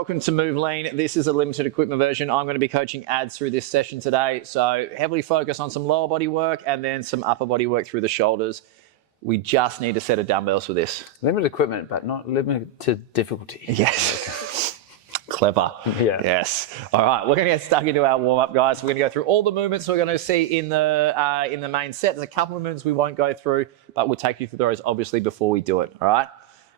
welcome to Move Lean. This is a limited equipment version. I'm going to be coaching ads through this session today. So heavily focus on some lower body work and then some upper body work through the shoulders. We just need a set of dumbbells for this. Limited equipment, but not limited difficulty. Yes. Clever. Yeah. Yes. All right, we're going to get stuck into our warm-up, guys. We're going to go through all the movements we're going to see in the main set. There's a couple of movements we won't go through, but we'll take you through those, obviously, before we do it. All right?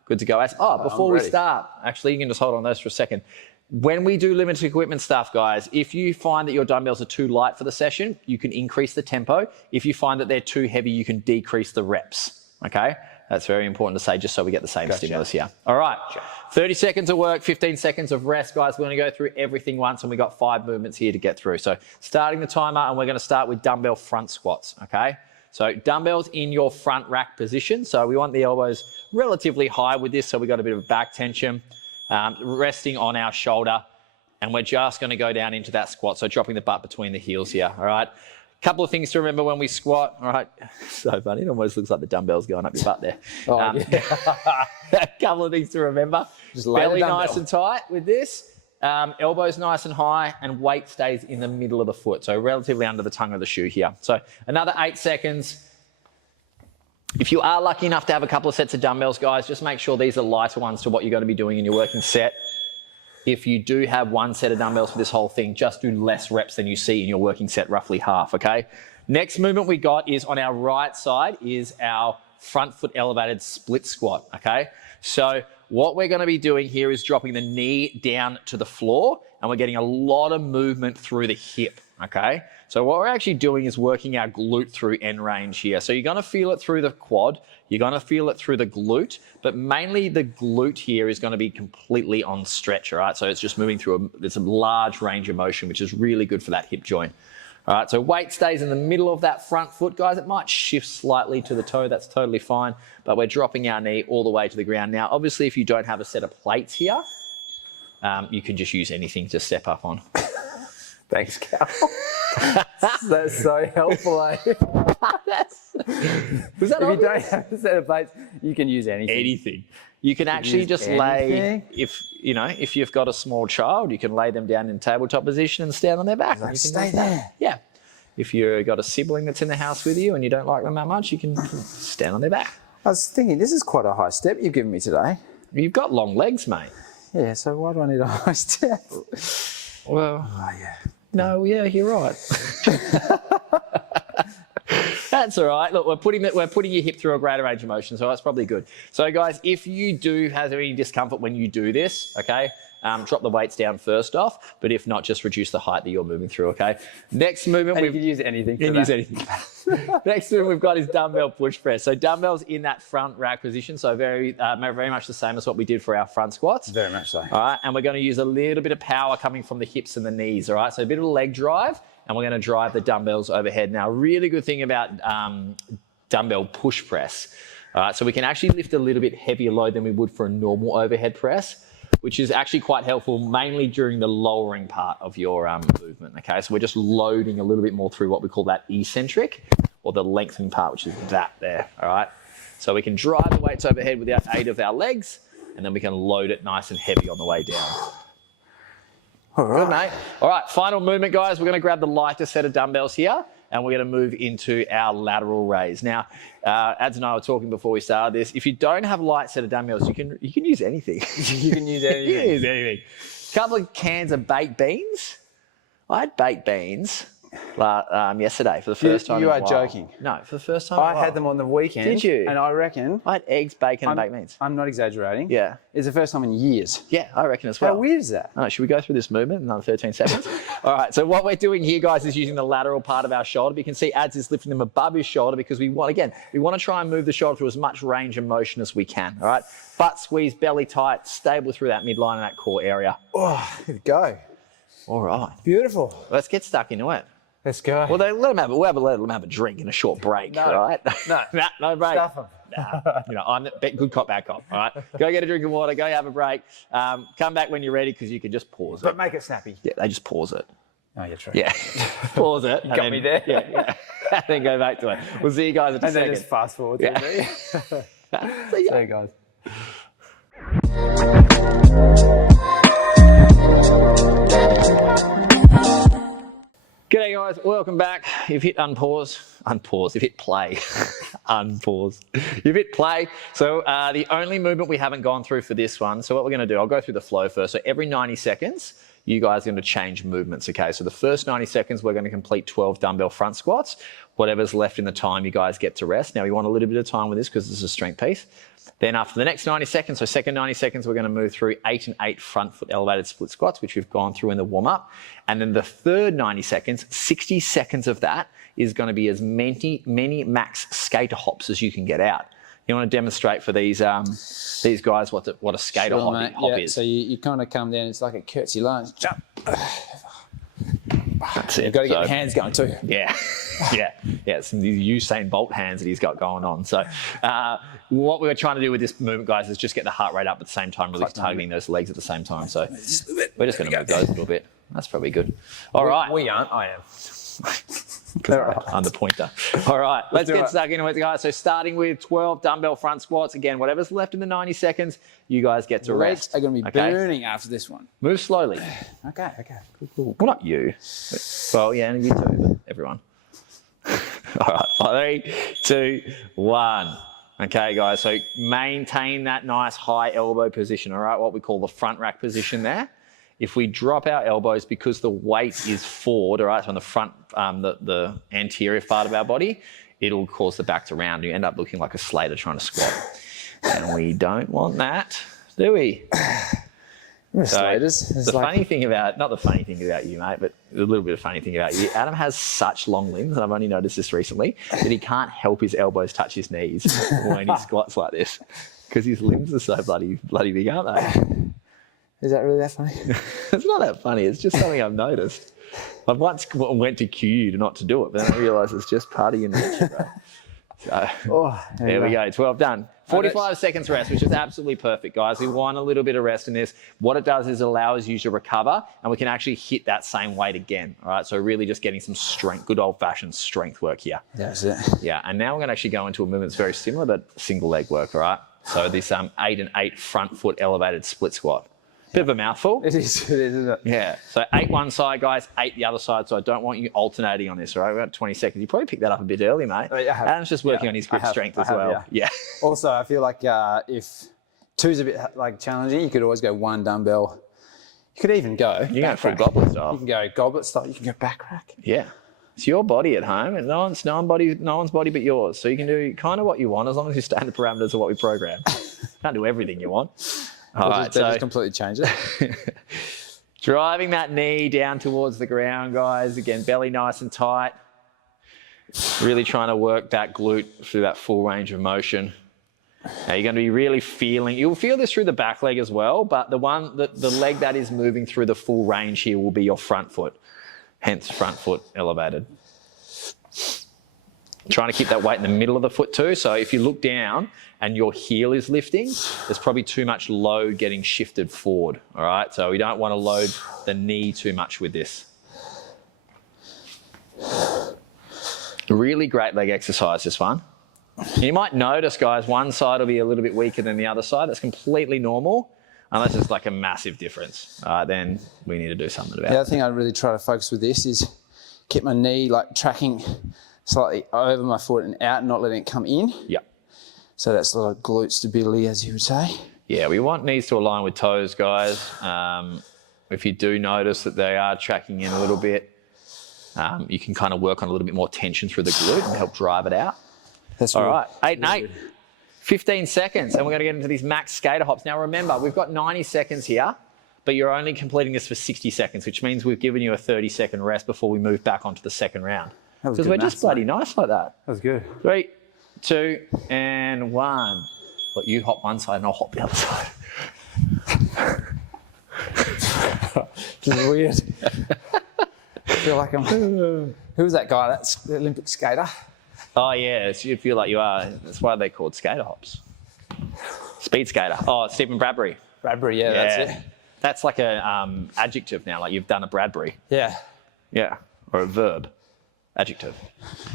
Good to go. Before we start, actually, you can just hold on those for a second. When we do limited equipment stuff, guys, if you find that your dumbbells are too light for the session, you can increase the tempo. If you find that they're too heavy, you can decrease the reps, okay? That's very important to say just so we get the same stimulus here. All right, 30 seconds of work, 15 seconds of rest, guys. We're going to go through everything once, and we've got 5 movements here to get through. So starting the timer, and we're going to start with dumbbell front squats, okay? So dumbbells in your front rack position. So we want the elbows relatively high with this, so we got a bit of back tension, resting on our shoulder, and we're just going to go down into that squat. So dropping the butt between the heels here, all right? Couple of things to remember when we squat, all right? So funny, it almost looks like the dumbbell's going up your butt there. A couple of things to remember. Just belly nice and tight with this. Elbows nice and high, and weight stays in the middle of the foot, so relatively under the tongue of the shoe here. So another 8 seconds. If you are lucky enough to have a couple of sets of dumbbells, guys, just make sure these are lighter ones to what you're going to be doing in your working set. If you do have one set of dumbbells for this whole thing, just do less reps than you see in your working set, roughly half, okay? Next movement we got is on our right side is our front foot elevated split squat, okay? So what we're going to be doing here is dropping the knee down to the floor, and we're getting a lot of movement through the hip, okay? So what we're actually doing is working our glute through end range here. So you're going to feel it through the quad, you're going to feel it through the glute, but mainly the glute here is going to be completely on stretch, all right? So it's just moving through there's a large range of motion, which is really good for that hip joint. All right, so weight stays in the middle of that front foot, guys. It might shift slightly to the toe. That's totally fine, but we're dropping our knee all the way to the ground. Now, obviously, if you don't have a set of plates here, you can just use anything to step up on. Thanks, Cal. That's so helpful, eh? Was that if you don't have a set of plates, you can use anything. Anything. You can actually just lay, if you've got a small child, you can lay them down in tabletop position and stand on their back. Like stay there. Yeah. If you've got a sibling that's in the house with you and you don't like them that much, you can stand on their back. I was thinking, this is quite a high step you've given me today. You've got long legs, mate. Yeah, so why do I need a high step? Well, oh, yeah. No, yeah, you're right. That's all right. Look, we're putting your hip through a greater range of motion, so that's probably good. So, guys, if you do have any discomfort when you do this, okay, drop the weights down first off, but if not, just reduce the height that you're moving through, okay? Next movement, you can use anything. Next movement we've got is dumbbell push press. So dumbbells in that front rack position, so very much the same as what we did for our front squats. Very much so. All right, and we're going to use a little bit of power coming from the hips and the knees, all right? So a bit of a leg drive, and we're going to drive the dumbbells overhead. Now, really good thing about dumbbell push press, all right? So we can actually lift a little bit heavier load than we would for a normal overhead press, which is actually quite helpful, mainly during the lowering part of your movement, okay? So we're just loading a little bit more through what we call that eccentric, or the lengthening part, which is that there, all right? So we can drive the weights overhead with the aid of our legs, and then we can load it nice and heavy on the way down. All right. Good, mate. All right, final movement, guys. We're going to grab the lighter set of dumbbells here, and we're going to move into our lateral raise. Now, Ads and I were talking before we started this. If you don't have a light set of dumbbells, you can use anything. You can use anything. You can use anything. A couple of cans of baked beans. I had baked beans yesterday for the first time. You in a are while. joking. No, for the first time. I had them on the weekend. Did you? And I reckon I had eggs, bacon, and baked beans. I'm not exaggerating. Yeah. It's the first time in years. Yeah, I reckon as well. How weird is that? All right, should we go through this movement in another 13 seconds? All right, so what we're doing here, guys, is using the lateral part of our shoulder. But you can see Ads is lifting them above his shoulder because we want to try and move the shoulder through as much range of motion as we can, all right? Butt squeeze, belly tight, stable through that midline and that core area. Oh, here we go. All right. Beautiful. Let's get stuck into it. Let's go. Well, let them have a drink and a short break, all right? No break. Stuff them. Nah, I'm the good cop, bad cop, all right? Go get a drink of water, go have a break. Come back when you're ready because you can just pause it. But make it snappy. Yeah, they just pause it. Oh, you're true. Yeah, pause it. You got me there. Yeah. And then go back to it. We'll see you guys in a second. And then just fast forward to me. See ya. See you guys. G'day guys, welcome back. You've hit unpause, you've hit play, unpause. You've hit play. So the only movement we haven't gone through for this one, so what we're gonna do, I'll go through the flow first. So every 90 seconds, you guys are gonna change movements, okay? So the first 90 seconds, we're gonna complete 12 dumbbell front squats. Whatever's left in the time, you guys get to rest. Now we want a little bit of time with this because this is a strength piece. Then after the next 90 seconds, so second 90 seconds, we're going to move through 8 and 8 front foot elevated split squats, which we've gone through in the warm up. And then the third 90 seconds, 60 seconds of that is going to be as many max skater hops as you can get out. You want to demonstrate for these guys what a skater hop is. So you kind of come down, it's like a curtsy lunge. Jump. That's it. You've got to get your hands going too. Yeah, it's the Usain Bolt hands that he's got going on. So what we're trying to do with this movement, guys, is just get the heart rate up at the same time, really targeting those legs at the same time. So we're just going to move those a little bit. That's probably good. All right. We aren't, I am. I'm the pointer. All right, let's get stuck into it, guys. So starting with 12 dumbbell front squats. Again, whatever's left in the 90 seconds, you guys get to rest. Legs are going to be burning after this one. Move slowly. Okay. Cool. Well, not you. Well, yeah, you too, but everyone. All right, 3, 2, 1. Okay, guys, so maintain that nice high elbow position, all right, what we call the front rack position there. If we drop our elbows because the weight is forward, all right, so on the front, the anterior part of our body, it'll cause the back to round. You end up looking like a slater trying to squat. And we don't want that, do we? So the funny thing about, not the funny thing about you, mate, but a little bit of funny thing about you, Adam has such long limbs, and I've only noticed this recently, that he can't help his elbows touch his knees when he squats like this, because his limbs are so bloody big, aren't they? Is that really that funny? It's not that funny. It's just something I've noticed. I once went to cue you not to do it, but then I realised it's just part of your nature, bro. So there we go. 12 done. 45 seconds rest, which is absolutely perfect, guys. We want a little bit of rest in this. What it does is allows you to recover, and we can actually hit that same weight again. All right, so really just getting some strength, good old-fashioned strength work here. That's it. Yeah, and now we're going to actually go into a movement that's very similar, but single leg work, all right? So this 8 and 8 front foot elevated split squat. Bit of a mouthful. It is, isn't it? Yeah. So 8 one side, guys, 8 the other side. So I don't want you alternating on this, all right? We've got 20 seconds. You probably picked that up a bit early, mate. Adam's just working on his grip strength as well. Yeah. Also, I feel like if 2's a bit challenging, you could always go 1 dumbbell. You could even go. You can go full goblet style. You can go goblet style. You can go back rack. Yeah. It's your body at home, and no one's body but yours. So you can do kind of what you want as long as you stay in the parameters of what we program. Can't do everything you want. All right, so just completely change it. Driving that knee down towards the ground, guys. Again, belly nice and tight. Really trying to work that glute through that full range of motion. Now you're going to be really feeling, you'll feel this through the back leg as well, but the leg that is moving through the full range here will be your front foot, hence front foot elevated. Trying to keep that weight in the middle of the foot too. So if you look down and your heel is lifting, there's probably too much load getting shifted forward. All right, so we don't want to load the knee too much with this. Really great leg exercise, this one. You might notice, guys, one side will be a little bit weaker than the other side. That's completely normal, unless it's like a massive difference. Then we need to do something about it. The other thing I really try to focus with this is keep my knee tracking slightly over my foot and out, not letting it come in. Yep. So that's a lot of glute stability, as you would say. Yeah, we want knees to align with toes, guys. If you do notice that they are tracking in a little bit, you can kind of work on a little bit more tension through the glute and help drive it out. That's all right. 8 and 8. 15 seconds, and we're going to get into these max skater hops. Now remember, we've got 90 seconds here, but you're only completing this for 60 seconds, which means we've given you a 30-second rest before we move back onto the second round. Because we're just bloody nice like that. That was good. 3, 2, and 1. Look, you hop one side and I'll hop the other side. This is weird. I feel like I'm... Who was that guy? That's the Olympic skater? Oh, yeah. You feel like you are. That's why they're called skater hops. Speed skater. Oh, Stephen Bradbury. Bradbury, yeah, that's it. That's like an adjective now, like you've done a Bradbury. Yeah. Yeah, or a verb. Adjective.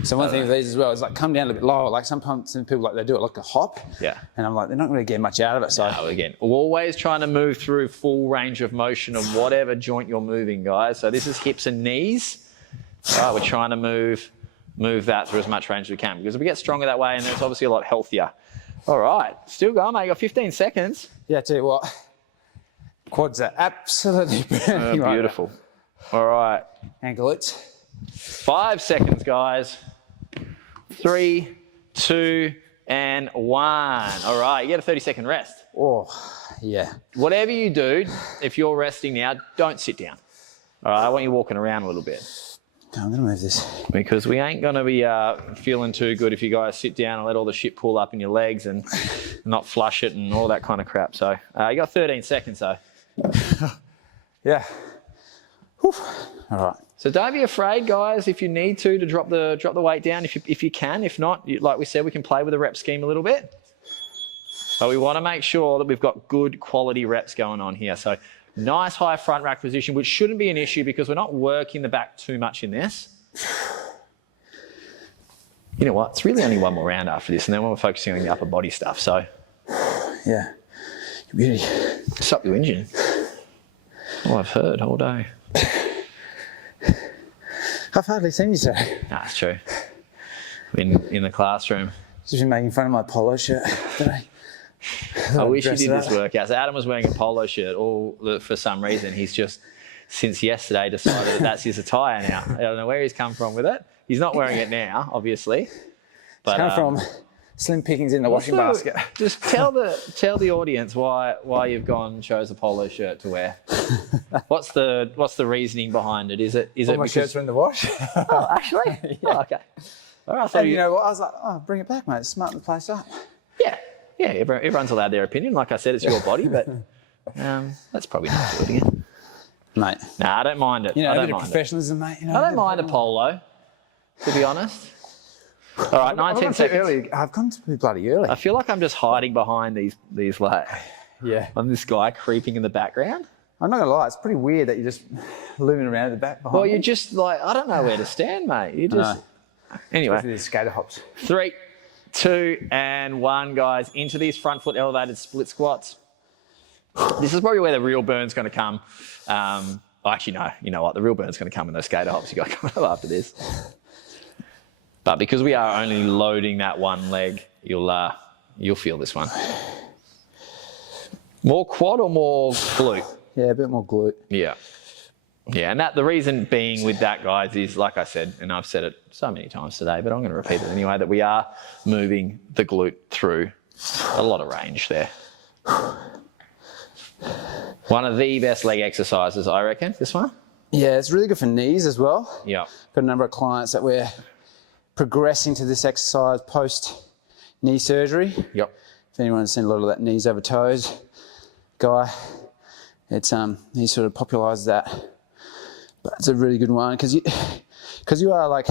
So one thing with these as well is come down a bit lower. Like sometimes some people they do it like a hop. Yeah. And I'm like, they're not going to get much out of it. So no, again, we're always trying to move through full range of motion of whatever joint you're moving, guys. So this is hips and knees. All right, we're trying to move that through as much range as we can because if we get stronger that way, and then it's obviously a lot healthier. All right, still going, mate. You got 15 seconds. Yeah, I tell you what, quads are absolutely burning. Beautiful. All right. And glutes. 5 seconds, guys. 3, 2, and 1. All right, you get a 30-second rest. Oh, yeah. Whatever you do, if you're resting now, don't sit down. All right, I want you walking around a little bit. I'm going to move this. Because we ain't going to be feeling too good if you guys sit down and let all the shit pull up in your legs and not flush it and all that kind of crap. So you got 13 seconds, though. Yeah. Whew. All right. So don't be afraid, guys, if you need to drop the weight down, if you can. If not, like we said, we can play with the rep scheme a little bit. But we want to make sure that we've got good quality reps going on here. So nice high front rack position, which shouldn't be an issue because we're not working the back too much in this. You know what? It's really only one more round after this, and then we're focusing on the upper body stuff. So yeah, beauty. Stop your engine. Oh, I've heard all day. I've hardly seen you today. Nah, it's true. In the classroom. Just been making fun of my polo shirt today. I wish you did this workout. So Adam was wearing a polo shirt for some reason. He's just, since yesterday, decided that that's his attire now. I don't know where he's come from with it. He's not wearing it now, obviously. But, it's come from slim pickings in the washing basket. Just tell the audience why you've gone and chose a polo shirt to wear. What's the reasoning behind it? Is it all my because shirts are in the wash? Oh, actually? Yeah. Oh, okay. All right. So you know what? I was like, oh, bring it back, mate. Smarten the place up. Yeah, everyone's allowed their opinion. Like I said, it's your body, but let's probably not do it again. Mate. Nah, I don't mind it. You know, I a don't bit of mind professionalism, mate. You know, I don't mind a polo, to be honest. All right, 19 seconds. Early. I've gone too bloody early. I feel like I'm just hiding behind these like, on this guy creeping in the background. I'm not going to lie, it's pretty weird that you're just looming around at the back behind me. You're just like, I don't know where to stand, mate. You just... Anyway. These skater hops. 3, 2, and 1, guys. Into these front foot elevated split squats. This is probably where the real burn's going to come. Actually, no. You know what? The real burn's going to come in those skater hops you got coming up after this. But because we are only loading that one leg, you'll feel this one. More quad or more glute? Yeah, a bit more glute. Yeah. Yeah, and the reason being with that, guys, is like I said, and I've said it so many times today, but I'm going to repeat it anyway, that we are moving the glute through a lot of range there. One of the best leg exercises, I reckon, this one. Yeah, it's really good for knees as well. Yeah. Got a number of clients that we're progressing to this exercise post knee surgery. Yep. If anyone's seen a lot of that knees over toes guy, it's he sort of popularized that. But it's a really good one because you are like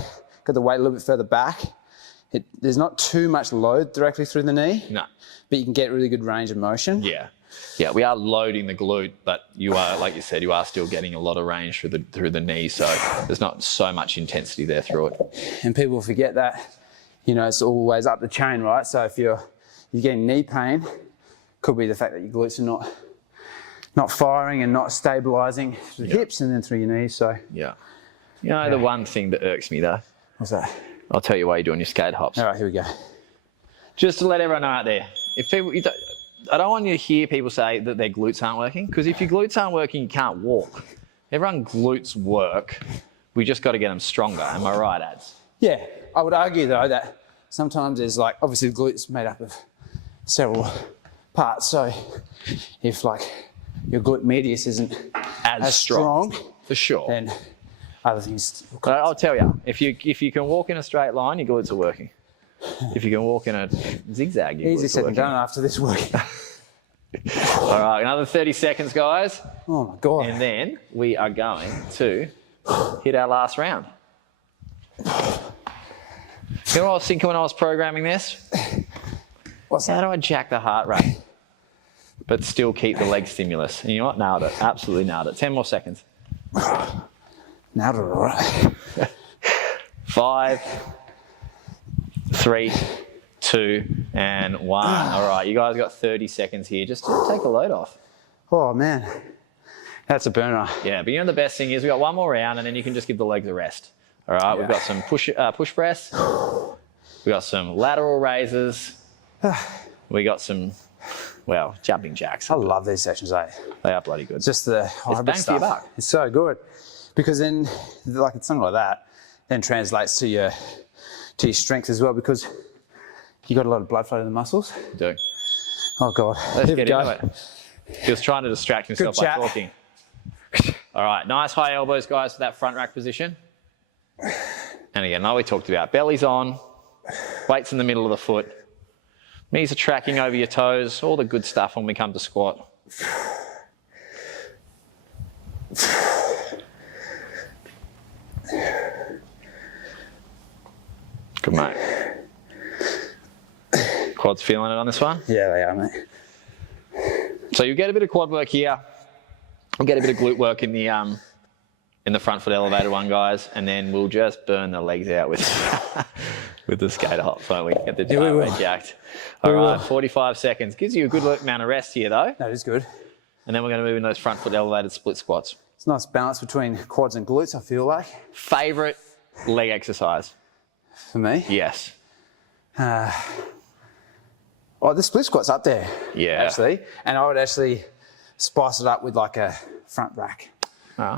got the weight a little bit further back. There's not too much load directly through the knee. No. But you can get really good range of motion. Yeah. Yeah, we are loading the glute, but you are, like you said, you are still getting a lot of range through the knee, so there's not so much intensity there through it. And people forget that, you know, it's always up the chain, right? So if you're getting knee pain, could be the fact that your glutes are not firing and not stabilizing through the hips and then through your knees. So yeah. You know, the one thing that irks me though. What's that? I'll tell you why you're doing your skate hops. All right, here we go. Just to let everyone know out there, I don't want you to hear people say that their glutes aren't working, because if your glutes aren't working, you can't walk. Everyone glutes work. We just got to get them stronger. Am I right, Ads? Yeah, I would argue though that sometimes there's like, obviously the glutes made up of several parts. So if like your glute medius isn't as strong, for sure, then other things. But I'll tell you, if you can walk in a straight line, your glutes are working. If you can walk in a zigzag, your glutes easy said are and working. done after this work. All right, another 30 seconds, guys. Oh my God. And then we are going to hit our last round. You know what I was thinking when I was programming this? What's How that? do I jack the heart rate, but still keep the leg stimulus? And you know what? Nailed it. Absolutely nailed it. 10 more seconds. Now to all right. 5, 3, 2, and 1. All right, you guys got 30 seconds here. Just to take a load off. Oh man, that's a burner. Yeah, but you know the best thing is we got one more round and then you can just give the legs a rest. All right, we've got some push press. We've got some lateral raises. We got some, well, jumping jacks. I love these sessions, eh? They are bloody good. Just the hybrid bang for your stuff. buck. It's so good. Because then, like something like that, then translates to your strength as well, because you got a lot of blood flow to the muscles. You do. Oh God. Let's get into it. He was trying to distract himself by talking. All right, nice high elbows, guys, for that front rack position. And again, like we talked about, belly's on, weights in the middle of the foot, knees are tracking over your toes, all the good stuff when we come to squat. Good, mate. Quads feeling it on this one? Yeah, they are, mate. So you get a bit of quad work here. We'll get a bit of glute work in the front foot elevated one, guys, and then we'll just burn the legs out with with the skater hops, won't we? Get the jar jacked. All right, 45 seconds. Gives you a good amount of rest here, though. That is good. And then we're going to move in those front foot elevated split squats. It's a nice balance between quads and glutes, I feel like. Favorite leg exercise? For me? Yes. Oh, the split squat's up there. Yeah. Actually. And I would actually spice it up with like a front rack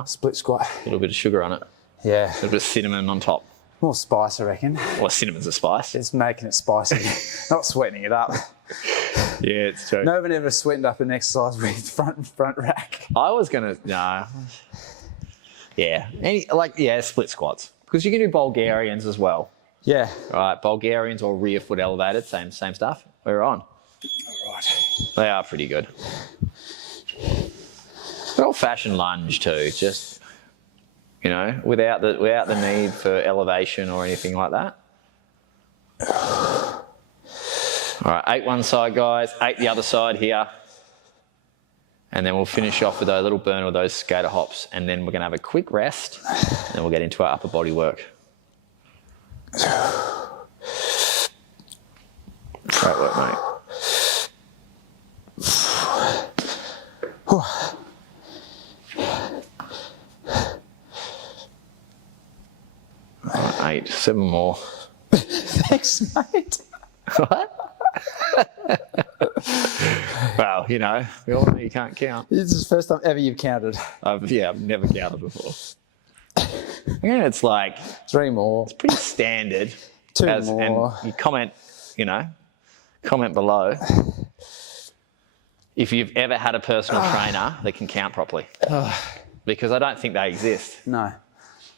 split squat. A little bit of sugar on it. Yeah. A little bit of cinnamon on top. More spice, I reckon. Well, cinnamon's a spice. It's making it spicy, not sweetening it up. Yeah, it's true. No one ever sweetened up an exercise with front rack. I was going to, no. Yeah. Split squats. Because you can do Bulgarians as well. Yeah. All right, Bulgarians or rear foot elevated, same stuff. We're on. All right. They are pretty good. Old-fashioned lunge too, just, you know, without the need for elevation or anything like that. All right, 8 one side, guys, 8 the other side here. And then we'll finish off with a little burn of those skater hops, and then we're going to have a quick rest, and then we'll get into our upper body work. Great work, mate. All right, 8, 7 more. Thanks, mate. What? Well, you know, we all know you can't count. This is the first time ever you've counted. I've never counted before. Yeah, it's like 3 more. It's pretty standard. 2 more. And you comment below if you've ever had a personal trainer that can count properly. Because I don't think they exist. No.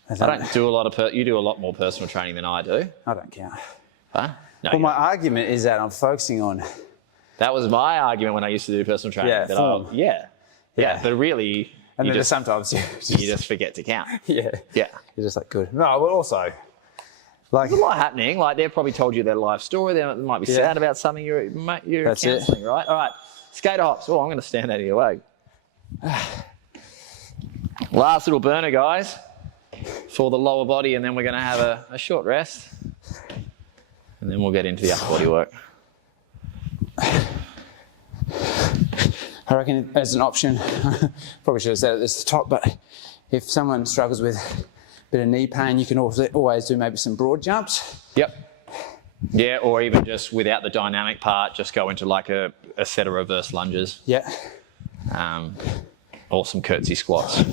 I don't do a lot of, you do a lot more personal training than I do. I don't count. Huh? No, Well, my argument is that I'm focusing on... That was my argument when I used to do personal training. Yeah, form. Yeah, but really... And you then just, sometimes you just forget to count. Yeah. Yeah. You're just like, good. No, but also... Like, There's a lot happening. Like, they've probably told you their life story. They might be sad about something you're That's counselling, right? All right. Skater hops. Oh, I'm going to stand out of your way. Last little burner, guys, for the lower body, and then we're going to have a short rest. And then we'll get into the upper body work. I reckon as an option, probably should have said it at the top, but if someone struggles with a bit of knee pain, you can always do maybe some broad jumps. Yep. Yeah, or even just without the dynamic part, just go into like a set of reverse lunges. Yeah. Or some curtsy squats.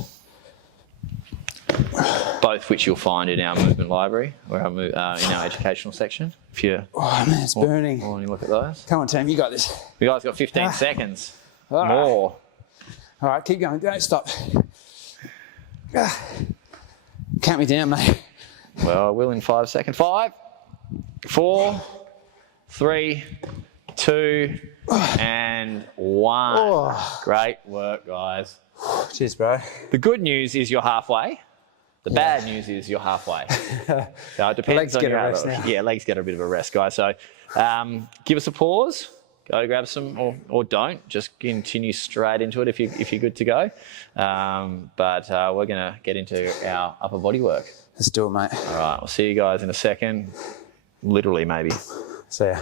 Both which you'll find in our movement library or in our educational section. If you man, it's burning. want to look at those. Come on, team, you got this. You guys got 15 seconds. All right. More. All right, keep going. Don't stop. Count me down, mate. Well, I will in 5 seconds. 5, 4, 3, 2, and 1. Oh. Great work, guys. Cheers, bro. The good news is you're halfway. The bad news is you're halfway. So it depends legs on get your a rest now. Yeah, legs get a bit of a rest, guys. So give us a pause. Go grab some, or don't. Just continue straight into it if you're good to go. But we're going to get into our upper body work. Let's do it, mate. All right, we'll see you guys in a second. Literally, maybe. See ya.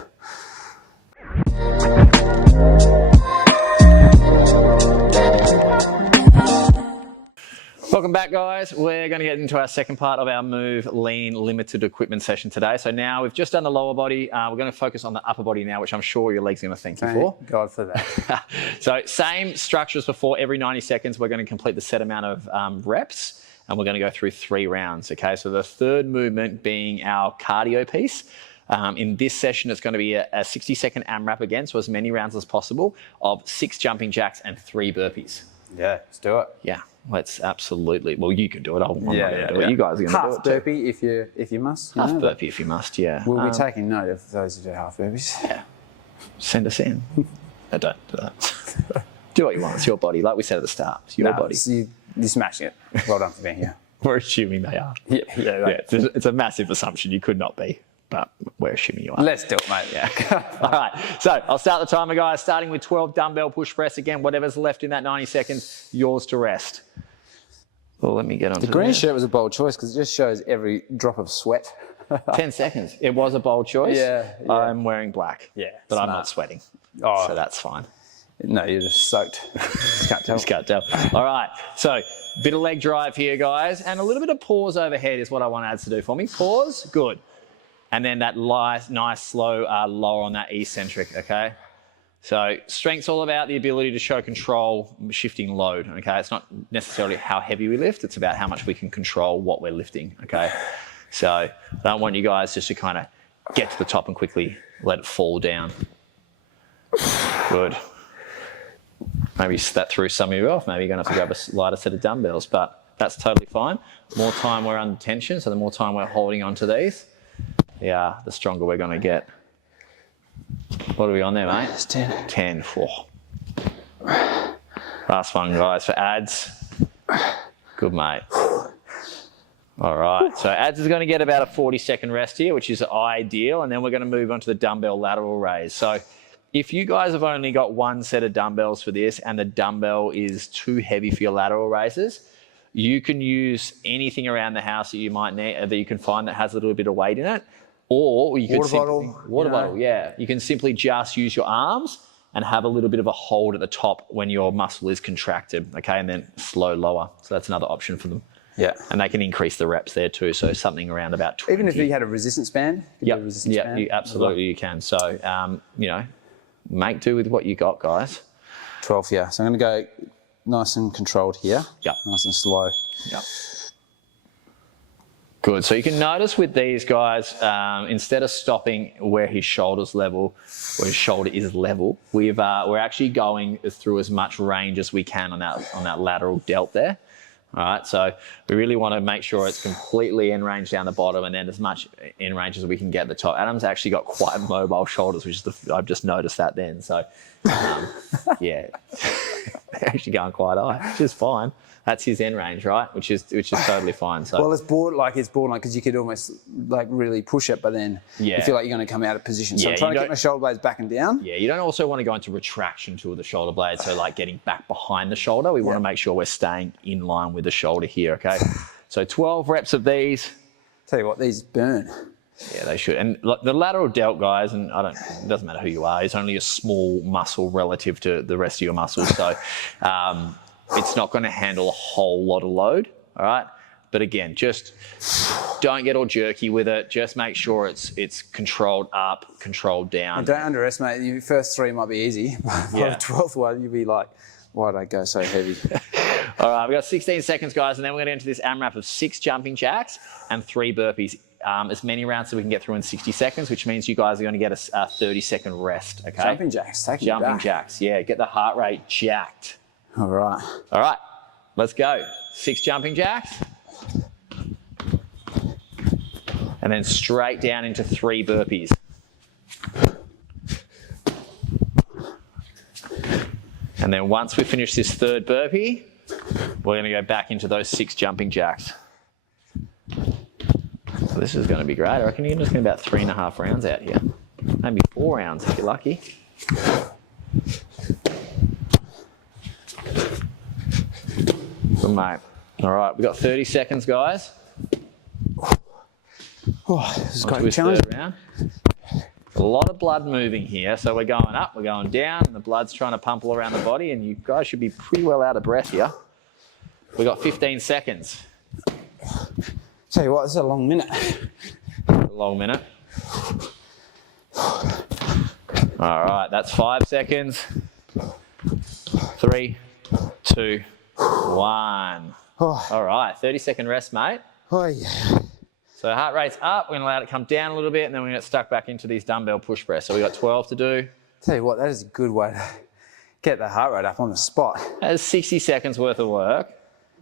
Welcome back, guys. We're going to get into our second part of our Move Lean limited equipment session today. So now we've just done the lower body. We're going to focus on the upper body now, which I'm sure your legs are going to thank you for. Thank God for that. So same structure as before. Every 90 seconds, we're going to complete the set amount of reps, and we're going to go through 3 rounds. Okay, so the third movement being our cardio piece. In this session, it's going to be a 60-second AMRAP again, so as many rounds as possible of 6 jumping jacks and 3 burpees. Yeah, let's do it. Yeah, let's absolutely. Well, you can do it. I'm not going to do it. You guys are going to do it. Half burpee if you must. Half burpee if you must. Yeah. We'll be taking note of those who do half burpees. Yeah. Send us in. No, don't do that. Do what you want. It's your body. Like we said at the start, it's your body. You're smashing it. Well done for being here. We're assuming they are. Yeah. It's a massive assumption. You could not be, but we're assuming you are. Let's do it, mate. Yeah. All right. So I'll start the timer, guys, starting with 12 dumbbell push press. Again, whatever's left in that 90 seconds, yours to rest. Well, let me get on. The green shirt was a bold choice because it just shows every drop of sweat. 10 seconds. It was a bold choice. Yeah. I'm wearing black. Yeah. But I'm not sweating. Oh. So that's fine. No, you're just soaked. Just can't tell. Just can't tell. All right. So bit of leg drive here, guys. And a little bit of pause overhead is what I want ads to do for me. Pause. Good. And then that nice, slow lower on that eccentric, okay? So strength's all about the ability to show control, shifting load, okay? It's not necessarily how heavy we lift. It's about how much we can control what we're lifting, okay? So I don't want you guys just to kind of get to the top and quickly let it fall down. Good. Maybe that threw some of you off. Maybe you're going to have to grab a lighter set of dumbbells, but that's totally fine. More time we're under tension, so the more time we're holding on to these, the stronger we're going to get. What are we on there, mate? It's 10. 10. Last one, guys, for ads. Good, mate. All right. So ads is going to get about a 40-second rest here, which is ideal. And then we're going to move on to the dumbbell lateral raise. So if you guys have only got one set of dumbbells for this and the dumbbell is too heavy for your lateral raises, you can use anything around the house that you might need, that you can find that has a little bit of weight in it. Or you could water bottle, yeah. You can simply just use your arms and have a little bit of a hold at the top when your muscle is contracted, okay, and then slow lower. So that's another option for them. Yeah. And they can increase the reps there too. So something around about 20. Even if you had a resistance band? Yeah, absolutely you can. So, make do with what you got, guys. 12, yeah. So I'm going to go nice and controlled here. Yep. Nice and slow. Yep. Good. So you can notice with these guys, instead of stopping where his shoulder's level, where his shoulder is level, we're actually going through as much range as we can on that lateral delt there. All right. So we really want to make sure it's completely in range down the bottom, and then as much in range as we can get at the top. Adam's actually got quite mobile shoulders, which is I've just noticed that then. So yeah, they're actually going quite high, which is fine. That's his end range, right? Which is totally fine. So well, it's borderline because you could almost like really push it, but then you feel like you're going to come out of position. So I'm trying to get my shoulder blades back and down. Yeah, you don't also want to go into retraction to the shoulder blades, so like getting back behind the shoulder. We want to make sure we're staying in line with the shoulder here, okay? So 12 reps of these. Tell you what, these burn. Yeah, they should. And the lateral delt, guys, and it doesn't matter who you are, it's only a small muscle relative to the rest of your muscles. So it's not going to handle a whole lot of load, all right? But again, just don't get all jerky with it. Just make sure it's controlled up, controlled down. And don't underestimate, your first 3 might be easy. By the 12th one, you'll be like, why did I go so heavy? All right, we've got 16 seconds, guys, and then we're going to enter this AMRAP of 6 jumping jacks and 3 burpees. As many rounds as we can get through in 60 seconds, which means you guys are going to get a 30-second rest, okay? Jumping jacks, Jumping jacks, yeah. Get the heart rate jacked. All right. All right, let's go. 6 jumping jacks. And then straight down into 3 burpees. And then once we finish this 3rd burpee, we're going to go back into those 6 jumping jacks. So this is going to be great. I reckon you can just get about 3.5 rounds out here. Maybe 4 rounds if you're lucky. Good, mate. All right, we've got 30 seconds, guys. Oh, this is quite challenging. Round. A lot of blood moving here. So we're going up, we're going down, and the blood's trying to pump all around the body, and you guys should be pretty well out of breath here. We got 15 seconds. Tell you what, this is a long minute. A long minute. All right, that's 5 seconds. 3, 2, 1. Oh. All right, 30-second rest, mate. Oh, yeah. So heart rate's up. We're going to allow it to come down a little bit, and then we're going to get stuck back into these dumbbell push press. So we got 12 to do. Tell you what, that is a good way to get the heart rate up on the spot. That's 60 seconds worth of work.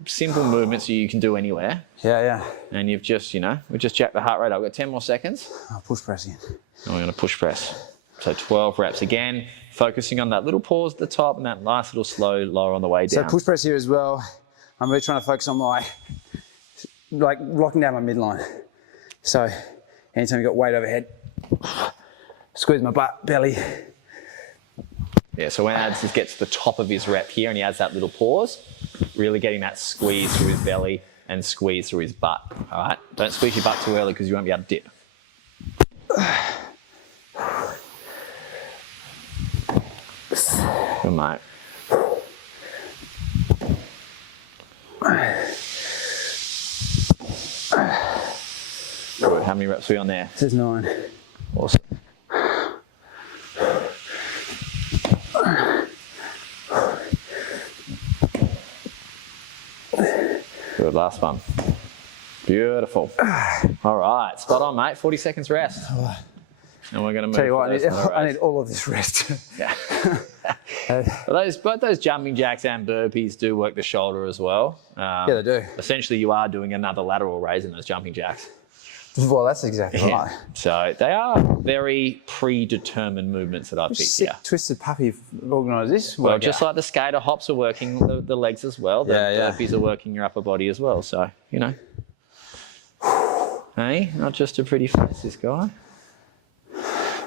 Simple movements you can do anywhere. Yeah, yeah. And you've just, we just jacked the heart rate up. We've got 10 more seconds. I'll push press again. And we're going to push press. So 12 reps again, focusing on that little pause at the top and that nice little slow lower on the way down. So push press here as well. I'm really trying to focus on my, like locking down my midline. So anytime you got weight overhead, squeeze my butt, belly. Yeah, so when Ads just gets to the top of his rep here and he adds that little pause, really getting that squeeze through his belly and squeeze through his butt, all right? Don't squeeze your butt too early because you won't be able to dip. Good, mate. Good. How many reps are we on there? This is 9. Awesome. Good, last one. Beautiful. All right, spot on, mate. 40 seconds rest. And we're going to move. Tell you what, I need all of this rest. Yeah. Both those jumping jacks and burpees do work the shoulder as well. Yeah, they do. Essentially, you are doing another lateral raise in those jumping jacks. Well, that's exactly right. So they are very predetermined movements that I've picked Sick, here. twisted puppy organised this. Well, just like the skater hops are working the legs as well, the burpees are working your upper body as well. So, hey, not just a pretty face, this guy.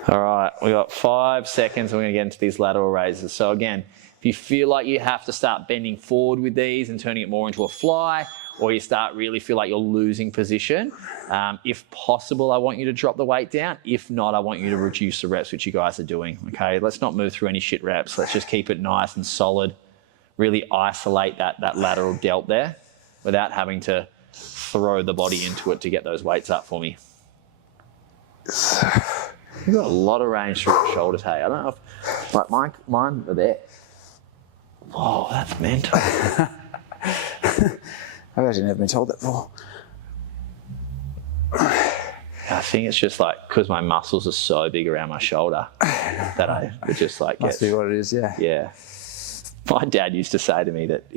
All right, we got 5 seconds. We're going to get into these lateral raises. So again, if you feel like you have to start bending forward with these and turning it more into a fly, or you really feel like you're losing position, if possible, I want you to drop the weight down. If not, I want you to reduce the reps, which you guys are doing. Okay, let's not move through any shit reps. Let's just keep it nice and solid. Really isolate that lateral delt there without having to throw the body into it to get those weights up for me. You've got a lot of range through your shoulders, hey. I don't know if, like mine are there. Whoa, that's mental. I've actually never been told that before. I think it's just like, because my muscles are so big around my shoulder that I would just like Must be what it is, yeah. Yeah. My dad used to say to me that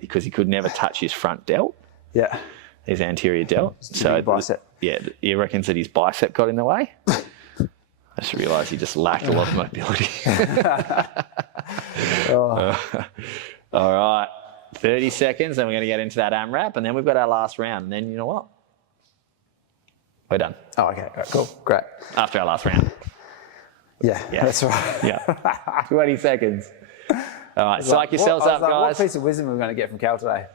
because he could never touch his front delt. Yeah. His anterior delt. So bicep. Yeah, he reckons that his bicep got in the way. I just realised he just lacked a lot of mobility. All right, 30 seconds, then we're going to get into that AMRAP, and then we've got our last round. And then you know what? We're done. Oh, okay. Right, cool. Great. After our last round. Yeah, that's right. Yeah. 20 seconds. All right, psych yourselves up, guys. What piece of wisdom are we going to get from Cal today?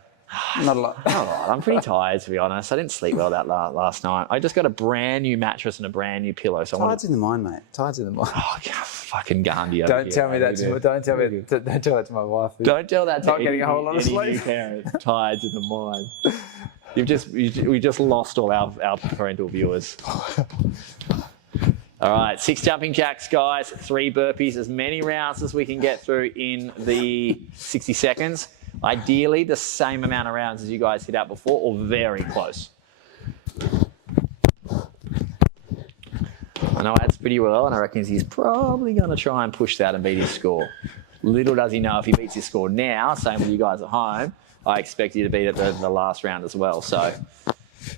Not a lot. Not a lot. I'm pretty tired, to be honest. I didn't sleep well that last night. I just got a brand new mattress and a brand new pillow. So Tired's in the mind, mate. Tired's in the mind. Oh, God, fucking Gandhi. Don't tell that to my wife. Don't tell that to Not getting a whole lot of any sleep. new parent. Tired's in the mind. We just lost all our parental viewers. All right, 6 jumping jacks, guys. 3 burpees, as many rounds as we can get through in the 60 seconds. Ideally, the same amount of rounds as you guys hit out before, or very close. I know Ad's pretty well, and I reckon he's probably going to try and push that and beat his score. Little does he know, if he beats his score now, same with you guys at home, I expect you to beat it the last round as well. So,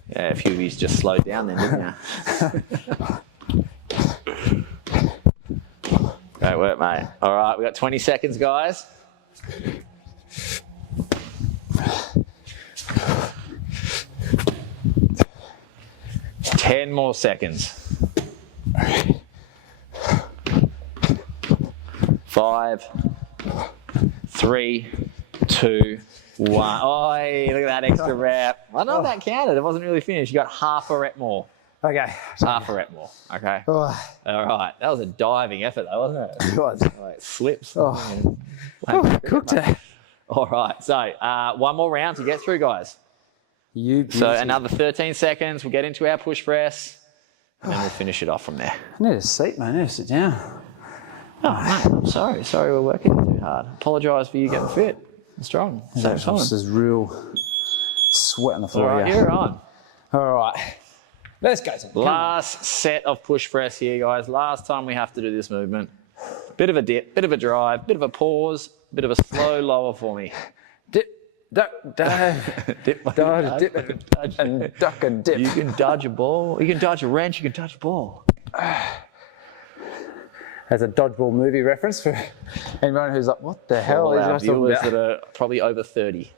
yeah, a few of yous just slowed down then, didn't you? Great work, mate. All right, we've got 20 seconds, guys. 10 more seconds. 5, 3, 2, 1. Oh, look at that extra rep. I know that counted. It wasn't really finished. You got half a rep more. Okay. Half a rep more. Okay. All right. That was a diving effort, though, wasn't it? It was. Like slips. Cooked it. All right. So one more round to get through, guys. So another 13 seconds. We'll get into our push press, and then we'll finish it off from there. I need a seat, mate. I need to sit down. Oh, mate, I'm sorry. Sorry we're working too hard. Apologise for you getting fit and strong. Same time. This is real sweat on the floor. All right, you're on. All right. Let's go. Last set of push press here, guys. Last time we have to do this movement. Bit of a dip, bit of a drive, bit of a pause, bit of a slow lower for me. Dip, duck, dive, Dip, dive, dip, and duck and dip. You can dodge a ball. You can dodge a wrench. You can dodge a ball. As a dodgeball movie reference for anyone who's like, what the hell All is our that talking viewers about? that are probably over 30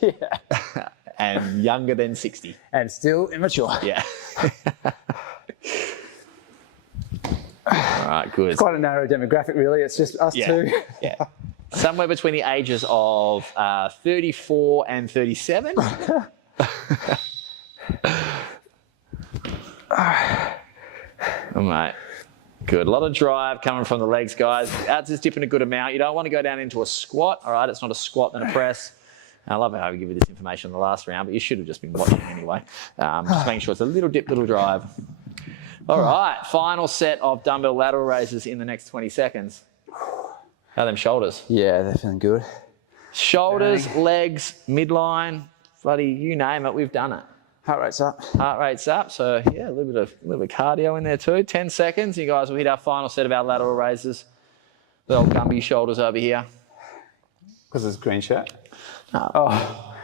Yeah. and younger than 60. And still immature. Yeah. All right, good. It's quite a narrow demographic, really. It's just us two. Yeah. Somewhere between the ages of 34 and 37. Oh, mate. Good. A lot of drive coming from the legs, guys. Abs is dipping a good amount. You don't want to go down into a squat. All right, it's not a squat and a press. I love how we give you this information in the last round, but you should have just been watching anyway. Just making sure it's a little dip, little drive. All right, final set of dumbbell lateral raises in the next 20 seconds. How are them shoulders? Yeah, they're feeling good. Shoulders, legs, midline, bloody, you name it, we've done it. Heart rate's up. Heart rate's up, so yeah, a little bit of cardio in there too. 10 seconds, you guys will hit our final set of our lateral raises. The old Gumby shoulders over here. Because it's green shirt. No. Oh.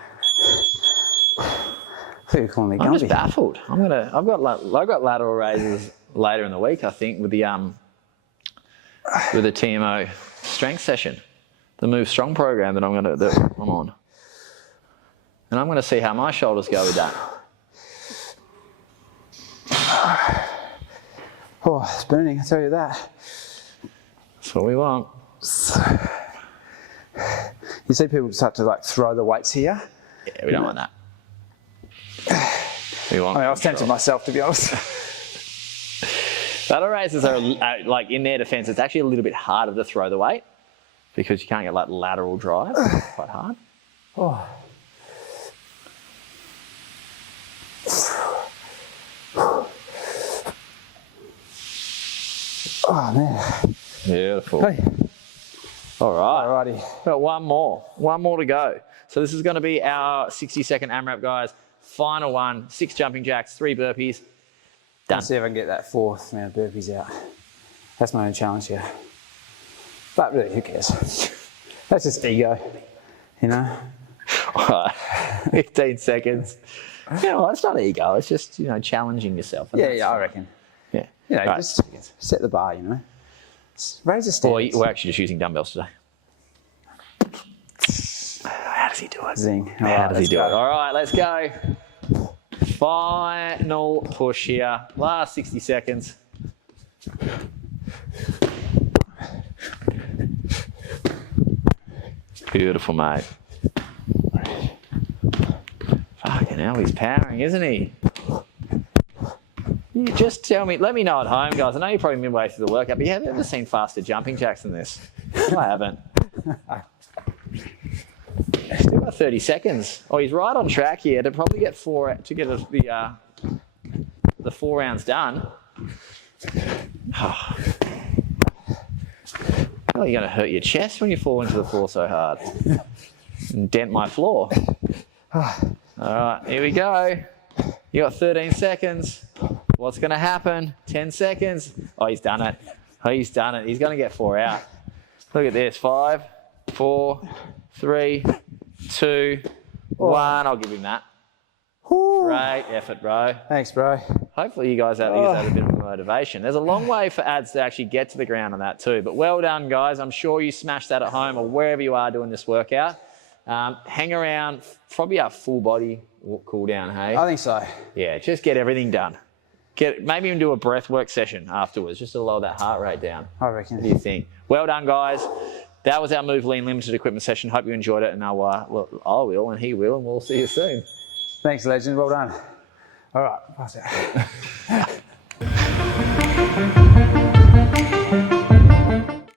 I think you're calling me I'm just Gumby. baffled. I've got lateral raises later in the week, I think, with the TMO strength session, the Move Strong program that I'm on, and I'm gonna see how my shoulders go with that. Oh, it's burning, I tell you that. That's what we want. You see people start to like throw the weights here. Yeah, we don't want that. We want. I mean, I was tempted myself, to be honest. Lateral raises are like, in their defense, it's actually a little bit harder to throw the weight because you can't get like lateral drive. It's quite hard. Oh. Oh, man. Beautiful. Hey. All right. Alrighty. Got one more to go. So this is going to be our 60-second AMRAP, guys. Final one, 6 jumping jacks, 3 burpees. Done. Let's see if I can get that 4th round of burpees out. That's my own challenge here. But really, who cares? That's just ego, you know? All right. 15 seconds. You know, it's not ego. It's just, challenging yourself. Yeah, I reckon. Yeah. You know, Right. just set the bar, you know? Raise the standards. We're actually just using dumbbells today. How does he do it? Zing. How does he do it? All right, let's go. Final push here. Last 60 seconds. Beautiful, mate. Fucking hell, he's powering, isn't he? You just tell me, let me know at home, guys. I know you're probably midway through the workout, but have you ever seen faster jumping jacks than this? I haven't. Still got 30 seconds. Oh, he's right on track here to probably get the 4 rounds done. Oh, you're going to hurt your chest when you fall into the floor so hard. And dent my floor. All right, here we go. You got 13 seconds. What's going to happen? 10 seconds. Oh, he's done it. Oh, he's done it. He's going to get 4 out. Look at this. 5, 4, 3, 2, 1. I'll give him that. Great effort, bro. Thanks, bro. Hopefully you guys out there had a bit of motivation. There's a long way for ads to actually get to the ground on that too. But well done, guys. I'm sure you smashed that at home or wherever you are doing this workout. Hang around, probably a full body cool down, hey? I think so. Yeah, just get everything done. Maybe even do a breath work session afterwards just to lower that heart rate down. I reckon. What do you think? Well done, guys. That was our Move Lean Limited Equipment session. Hope you enjoyed it, and I will, and he will, and we'll see you soon. Thanks, legend. Well done. All right, pass it.